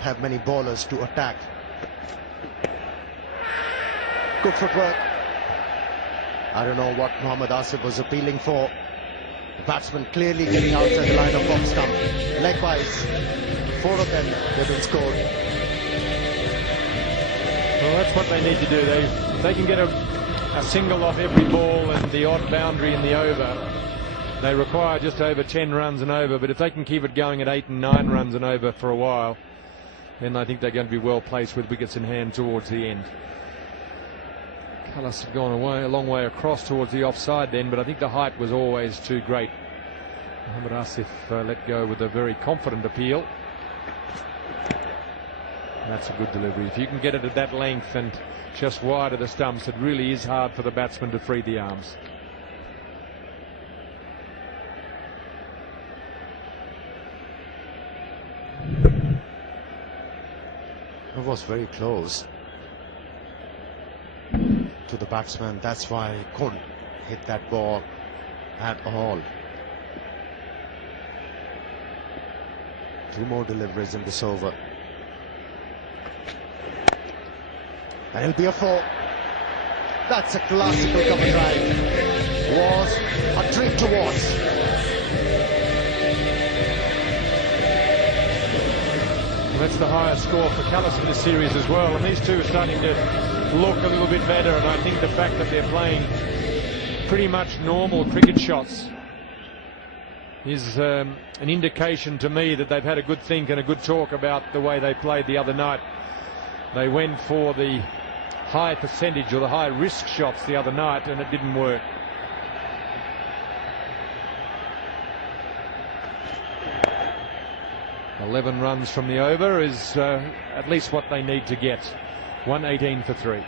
have many bowlers to attack. Good footwork. I don't know what Mohammad Asif was appealing for. The batsman clearly getting outside the line of off stump. Likewise, 4 of them have been scored. Well, that's what they need to do. They can get a single off every ball and the odd boundary in the over. They require just over 10 runs and over, but if they can keep it going at 8 and 9 runs and over for a while, then I think they're going to be well placed with wickets in hand towards the end. Cullis had gone a long way across towards the offside then, but I think the height was always too great. Mohammad Asif let go with a very confident appeal. That's a good delivery. If you can get it at that length and just wide of the stumps, it really is hard for the batsman to free the arms. It was very close to the batsman. That's why he couldn't hit that ball at all. 2 more deliveries in this over. And it'll be a 4. That's a classical cover drive. Was a treat to watch. That's the highest score for Cullis in this series as well, and these two are starting to look a little bit better, and I think the fact that they're playing pretty much normal cricket shots is an indication to me that they've had a good think and a good talk about the way they played the other night. They went for the high percentage or the high risk shots the other night and it didn't work. "11 runs from the over is at least what they need to get. 118 for 3.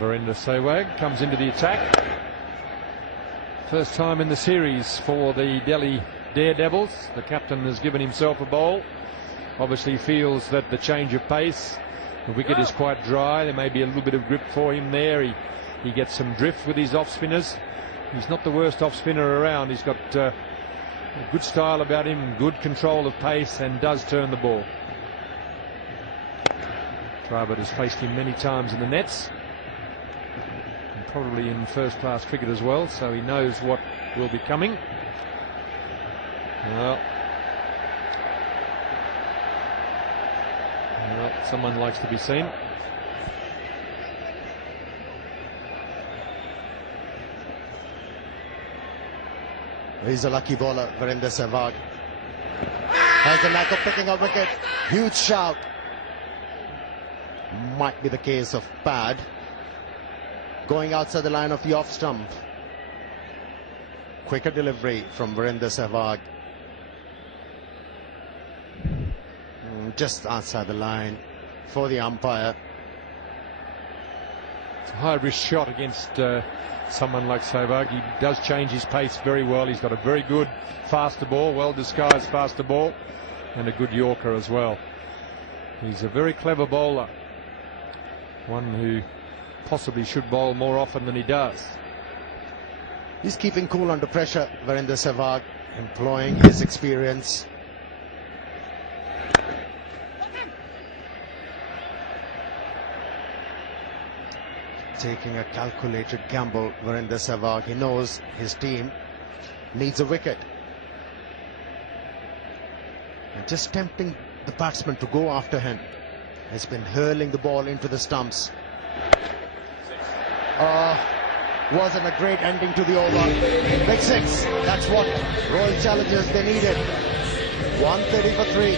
Virender Sehwag comes into the attack. First time in the series for the Delhi Daredevils. The captain has given himself a bowl. Obviously feels that the change of pace, the wicket is quite dry. There may be a little bit of grip for him there. He gets some drift with his off spinners. He's not the worst off spinner around. He's got a good style about him, good control of pace, and does turn the ball. Dravid has faced him many times in the nets, probably in first-class cricket as well, so he knows what will be coming. Well, someone likes to be seen. He's a lucky bowler, Virender Sehwag. Has the knack of picking a wicket. Huge shout. Might be the case of Pad. Going outside the line of the off stump. Quicker delivery from Virender Sehwag. Just outside the line for the umpire. It's a high risk shot against someone like Sehwag. He does change his pace very well. He's got a very good faster ball, well disguised faster ball, and a good Yorker as well. He's a very clever bowler. One who possibly should bowl more often than he does. He's keeping cool under pressure, Virender Sehwag, employing his experience. Taking a calculated gamble, Virender Sehwag. He knows his team needs a wicket. And just tempting the batsman to go after him. Has been hurling the ball into the stumps. Wasn't a great ending to the over. Big 6. That's what Royal Challengers they needed. 130 for 3.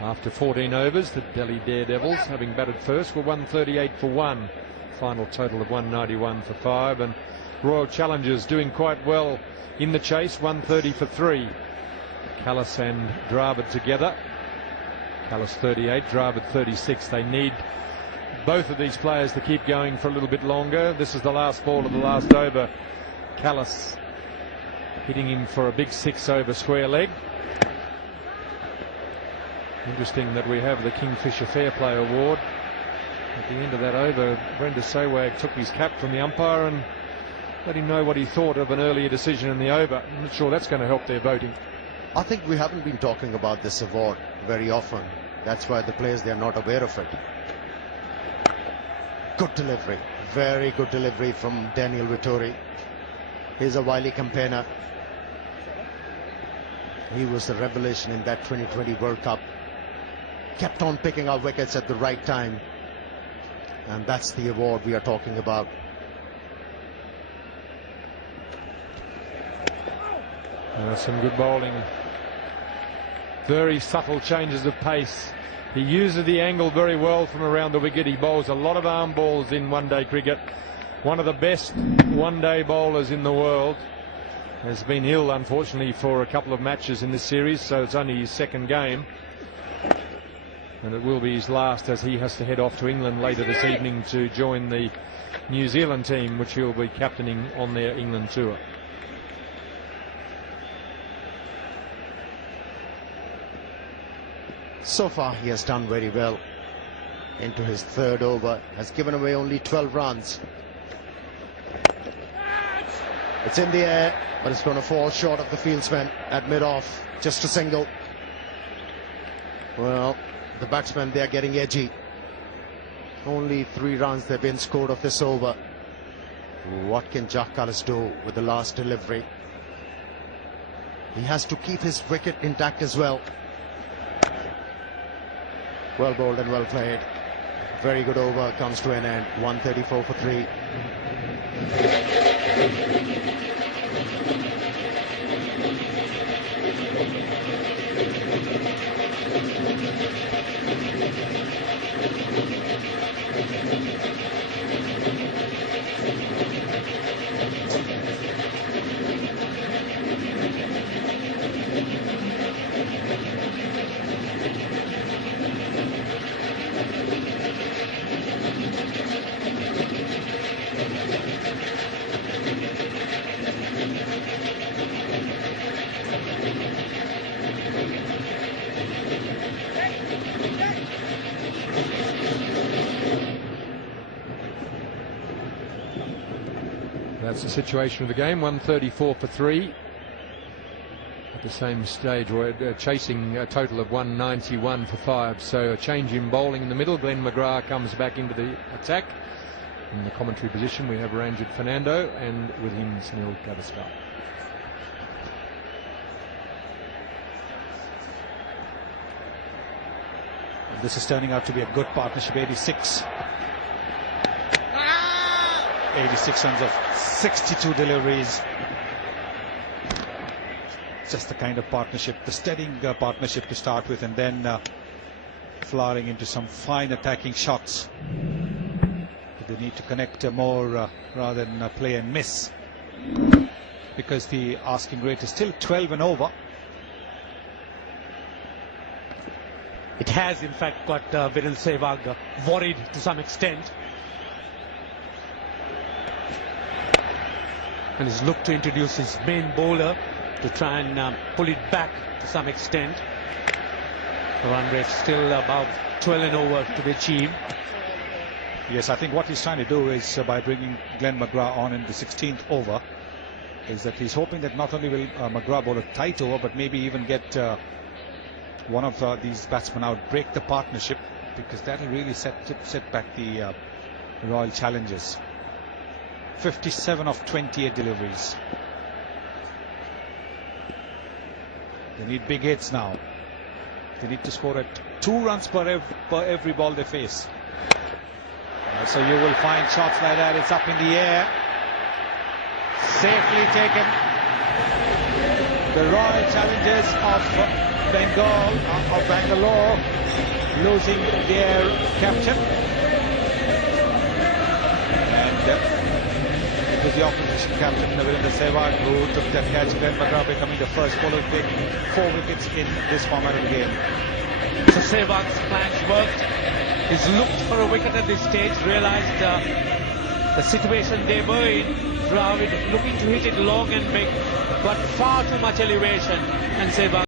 After 14 overs, the Delhi Daredevils, having batted first, were 138 for 1. Final total of 191 for 5. And Royal Challengers doing quite well in the chase, 130 for 3. Kallis and Dravid together. Kallis 38, Dravid 36. They need both of these players to keep going for a little bit longer. This is the last ball of the last over. Kallis hitting him for a big 6-over square leg. Interesting that we have the Kingfisher Fair Play Award. At the end of that over, Brenda Sehwag took his cap from the umpire and let him know what he thought of an earlier decision in the over. I'm not sure that's going to help their voting. I think we haven't been talking about this award very often. That's why the players, they are not aware of it. Good delivery, very good delivery from Daniel Vettori. He's a wily campaigner. He was the revelation in that 2020 World Cup. Kept on picking up wickets at the right time. And that's the award we are talking about. Some good bowling. Very subtle changes of pace. He uses the angle very well from around the wicket. He bowls a lot of arm balls in one-day cricket. One of the best one-day bowlers in the world. Has been ill, unfortunately, for a couple of matches in this series, so it's only his second game. And it will be his last, as he has to head off to England later this evening to join the New Zealand team, which he'll be captaining on their England tour. So far he has done very well. Into his third over, has given away only 12 runs. It's in the air, but it's going to fall short of the fieldsman at mid-off. Just a single. Well, the batsmen, they are getting edgy. Only 3 runs they've been scored of this over. What can Jacques Kallis do with the last delivery? He has to keep his wicket intact as well. Well bowled and well played. Very good over, comes to an end. 134 for 3. That's the situation of the game. 134 for 3. At the same stage, we're chasing a total of 191 for 5. So a change in bowling in the middle. Glenn McGrath comes back into the attack. In the commentary position, we have Ranjit Fernando, and with him, Sunil Gavaskar. This is turning out to be a good partnership. 86 runs of 62 deliveries. Just the kind of partnership, the steadying partnership to start with, and then flowering into some fine attacking shots. They need to connect more rather than play and miss, because the asking rate is still 12 and over. It has in fact got Virendra Sehwag worried to some extent, and has looked to introduce his main bowler to try and pull it back to some extent. The run rate still about 12 and over to be achieved. Yes, I think what he's trying to do is, by bringing Glenn McGrath on in the 16th over, is that he's hoping that not only will McGrath bowl a tight over, but maybe even get one of these batsmen out, break the partnership, because that will really set back the Royal Challengers. 57 of 28 deliveries. They need big hits now. They need to score at 2 runs per every ball they face. So you will find shots like that. It's up in the air. Safely taken. The Royal Challengers of Bengal, of Bangalore, losing their captain. And it was the opposition captain, Virendra Sehwag, who took that catch. Glenn McGrath becoming the first bowler to take 4 wickets in this format of the game. So Sehwag's plans worked. He's looked for a wicket at this stage, realized the situation they were in. Dravid looking to hit it long and big, but far too much elevation, and Sehwag